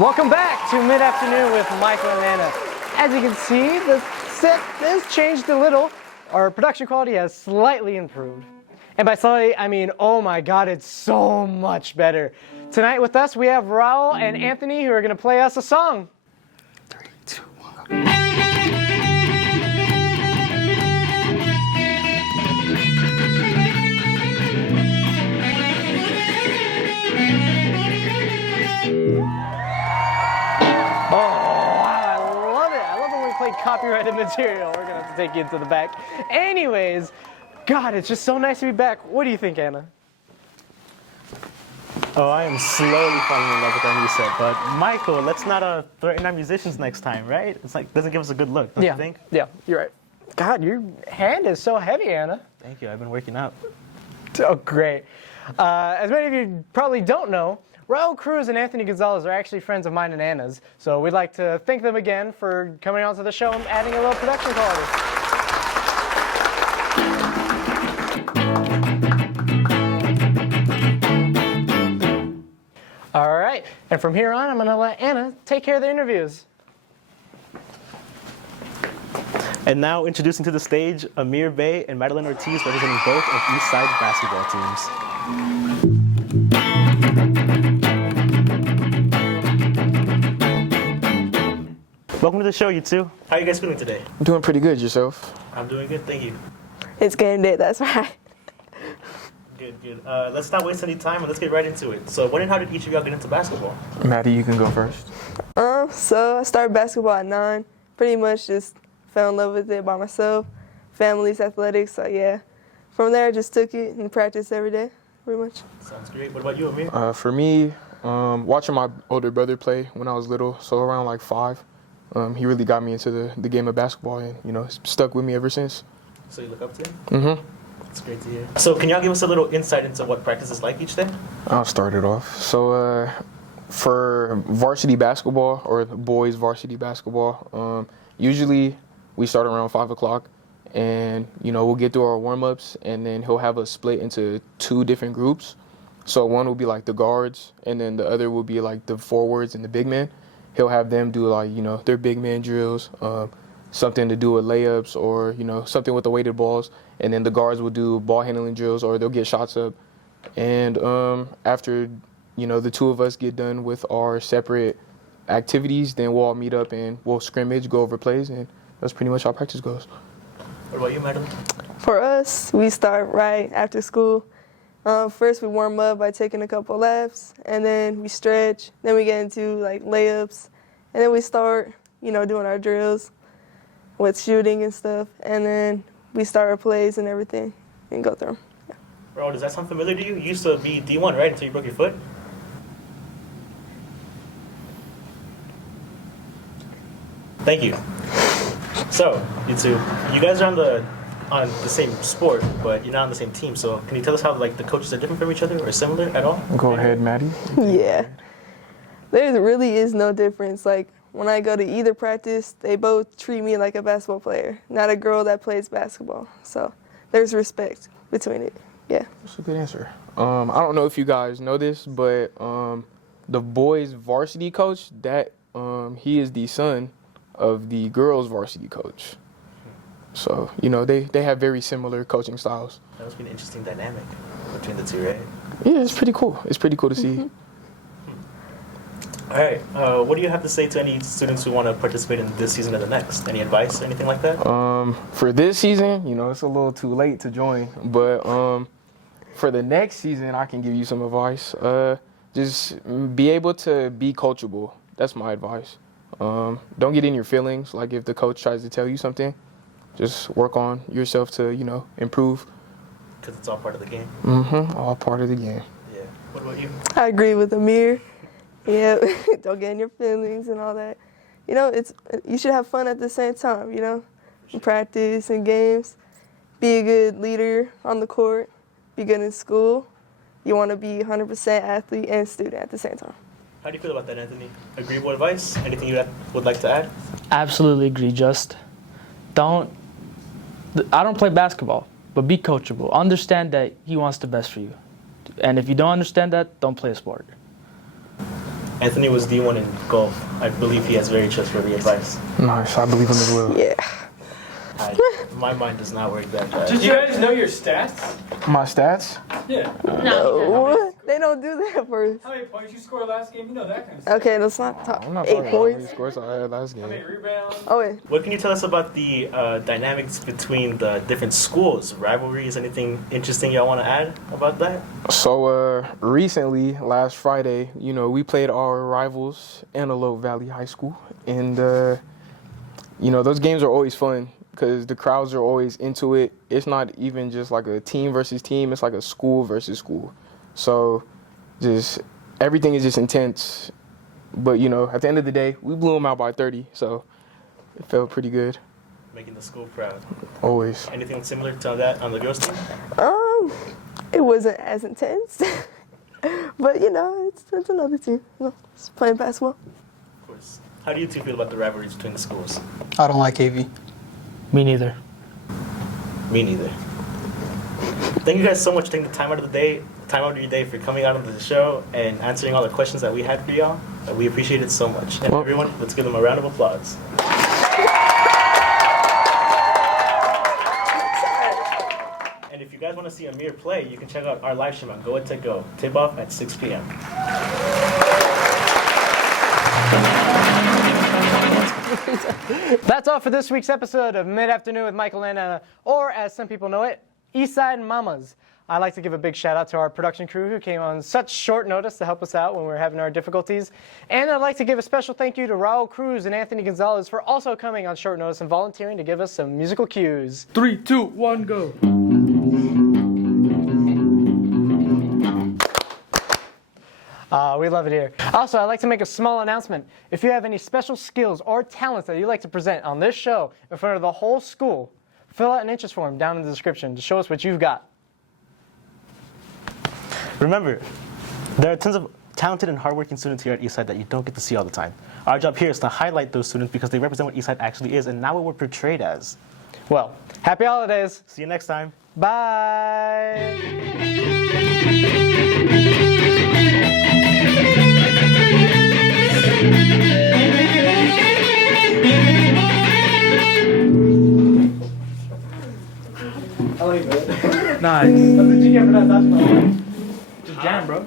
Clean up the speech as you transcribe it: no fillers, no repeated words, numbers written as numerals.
Welcome back to Mid-Afternoon with Michael and Anna. As you can see, the set has changed a little. Our production quality has slightly improved. And by slightly, I mean, oh my God, it's so much better. Tonight with us, we have Raul and Anthony who are going to play us a song. 3, 2, 1, go. Copyrighted material. We're gonna have to take you into the back. Anyways, God, it's just so nice to be back. What do you think, Anna? Oh, I am slowly falling in love with our new set. But Michael, let's not threaten our musicians next time, right? It's like doesn't give us a good look, don't you think? Yeah, you're right. God, your hand is so heavy, Anna. Thank you. I've been working out. Oh, great. As many of you probably don't know, Raul Cruz and Anthony Gonzalez are actually friends of mine and Anna's, so we'd like to thank them again for coming onto the show and adding a little production quality. All right, and from here on, I'm going to let Anna take care of the interviews. And now introducing to the stage Amir Bey and Madeline Ortiz, representing both of Eastside's basketball teams. Welcome to the show, you two. How are you guys feeling today? I'm doing pretty good. Yourself? I'm doing good, thank you. It's game day, that's right. Good. Let's not waste any time and let's get right into it. So when and how did each of y'all get into basketball? Maddie, you can go first. So I started basketball at 9. Pretty much just fell in love with it by myself. Family's athletics, so yeah. From there, I just took it and practiced every day, pretty much. Sounds great. What about you, Amir? For me, watching my older brother play when I was little, so around like 5, he really got me into the game of basketball and, it's stuck with me ever since. So you look up to him? Mm-hmm. That's great to hear. So can y'all give us a little insight into what practice is like each day? I'll start it off. So for varsity basketball, or the boys varsity basketball, usually we start around 5 o'clock and, we'll get through our warm-ups and then he'll have us split into 2 different groups. So one will be like the guards and then the other will be like the forwards and the big men. He'll have them do like, their big man drills, something to do with layups or, something with the weighted balls. And then the guards will do ball handling drills or they'll get shots up. And after, the 2 of us get done with our separate activities, then we'll all meet up and we'll scrimmage, go over plays, and that's pretty much how practice goes. What about you, Madeline? For us, we start right after school. First, we warm up by taking a couple laps, and then we stretch. Then we get into like layups, and then we start, doing our drills with shooting and stuff. And then we start our plays and everything, and go through them. Yeah. Bro, does that sound familiar to you? You used to be D1, right? Until you broke your foot. Thank you. So, you two, you guys are on the same sport, but you're not on the same team. So, can you tell us how the coaches are different from each other or similar at all? Go ahead, Maddie. Yeah. There really is no difference. Like, when I go to either practice, they both treat me like a basketball player, not a girl that plays basketball. So, there's respect between it. Yeah. That's a good answer. I don't know if you guys know this, but the boys' varsity coach, he is the son of the girls' varsity coach. So, they have very similar coaching styles. That must be an interesting dynamic between the two, right? Yeah, it's pretty cool. It's pretty cool to see. All right. What do you have to say to any students who want to participate in this season or the next? Any advice or anything like that? For this season, it's a little too late to join. But for the next season, I can give you some advice. Just be able to be coachable. That's my advice. Don't get in your feelings. Like if the coach tries to tell you something, just work on yourself to, improve. Because it's all part of the game. Mm-hmm. All part of the game. Yeah. What about you? I agree with Amir. Yeah, don't get in your feelings and all that. You should have fun at the same time, Sure. Practice and games. Be a good leader on the court. Be good in school. You want to be 100% athlete and student at the same time. How do you feel about that, Anthony? Agreeable advice? Anything you would like to add? Absolutely agree. Just I don't play basketball, but be coachable. Understand that he wants the best for you. And if you don't understand that, don't play a sport. Anthony was D1 in golf. I believe he has very trustworthy advice. Nice, I believe him as well. Yeah. My mind does not work that bad. Did you guys know your stats? My stats? Yeah. What? They don't do that first. How many points you scored last game? You know that kind of stuff. Okay, let's not talk. I'm not 8 talking about how many points. scores I had last How many game. rebounds? Oh wait. What can you tell us about the dynamics between the different schools, rivalries? Anything interesting y'all want to add about that? So recently, last Friday, you know, we played our rivals, Antelope Valley High School, and you know, those games are always fun because the crowds are always into it. It's not even just like a team versus team; it's like a school versus school. So, just everything is just intense. But you know, at the end of the day, we blew them out by 30, so it felt pretty good. Making the school proud. Always. Anything similar to that on the girls' team? It wasn't as intense, but you know, it's another team. You know, it's playing basketball. Of course. How do you two feel about the rivalries between the schools? I don't like AV. Me neither. Me neither. Thank you guys so much for taking the time out of your day for coming out on the show and answering all the questions that we had for y'all. We appreciate it so much. And everyone, let's give them a round of applause. And if you guys want to see Amir play, you can check out our live stream on Go to Go. Tip off at 6 p.m. That's all for this week's episode of Mid-Afternoon with Michael and Anna, or as some people know it, Eastside MAMAs. I'd like to give a big shout out to our production crew who came on such short notice to help us out when we were having our difficulties. And I'd like to give a special thank you to Raul Cruz and Anthony Gonzalez for also coming on short notice and volunteering to give us some musical cues. 3, 2, 1, go. We love it here. Also, I'd like to make a small announcement. If you have any special skills or talents that you'd like to present on this show in front of the whole school, fill out an interest form down in the description to show us what you've got. Remember, there are tons of talented and hardworking students here at Eastside that you don't get to see all the time. Our job here is to highlight those students because they represent what Eastside actually is and not what we're portrayed as. Well, happy holidays. See you next time. Bye. Nice. What did you get for that basketball? Just jam, bro.